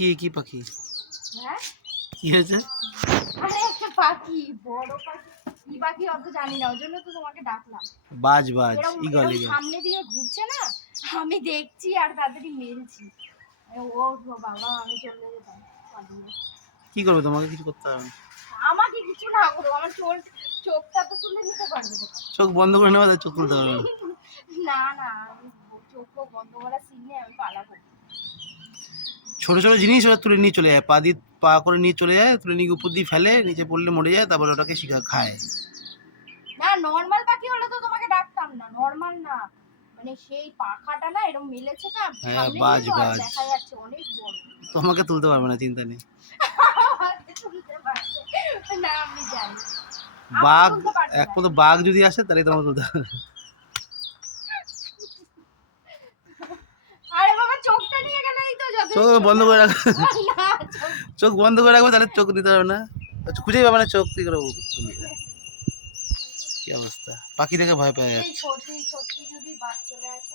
কি কি পাখি? হ্যাঁ কি হয়েছে? আরে একটা পাখি, বড় পাখি, কি পাখি অত জানি না, ওই জন্য তো তোমাকে ডাকলাম। বাজ বাজ, এরকম ঈগল এরকম ঈগল। সামনে দিয়ে ঘুরছে না, আমি দেখছি আর তাড়াতাড়ি মেলছি। ও বাবা, আমি চলে যেতাম পালিয়ে। কি করবে? তোমাকে কিছু করতে হবে না। আমাকে কিছু না করো, আমার চোখটা তো তুলে নিতে পারবে না। চোখ বন্ধ করে নেওয়া, চোখ খুলতে পারবে না। না না, আমি চোখ বন্ধ করা সিনে আমি পালাবো। ছোট ছোট জিনিস ওরা তুলে নিয়ে চলে যায়, পা করে নিয়ে চলে যায়, তুলে নিয়ে উপর দিয়ে ফেলে, নিচে পড়লে মরে যায়, তারপরে ওটাকে খায়। না, নরমাল পাখি হলে তো তোমাকে ডাকতাম না, নরমাল না, মানে সেই পাখাটা না এরকম মেলেছে না হ্যাঁ, সামনে বাজ দিয়ে, তো আর বাজ। দেখা যাচ্ছে অনেক বড়। তোমাকে তুলতে পারবে না, চিন্তা নেই। আমাকে তুলতে পারবে না, আমি জানি। আমাকে বাঘ, তুলতে পারবে এক না। পদ বাঘ যদি আসে তাহলে তোমাকে তুলতে পারবে। আরে বাবা, চোখটা নিয়ে গেলেই তো যথেষ্ট। চোখ বন্ধ করে রাখবে। না, চোখ বন্ধ করে রাখবে, তাহলে চোখ নিতে পারবে না। খুঁজেই পাবে না চোখ, কি করে তুলবে? কি অবস্থা, পাখি দেখে ভয় পেয়ে যাচ্ছে। সত্যি সত্যি যদি বাঘ চলে আসে।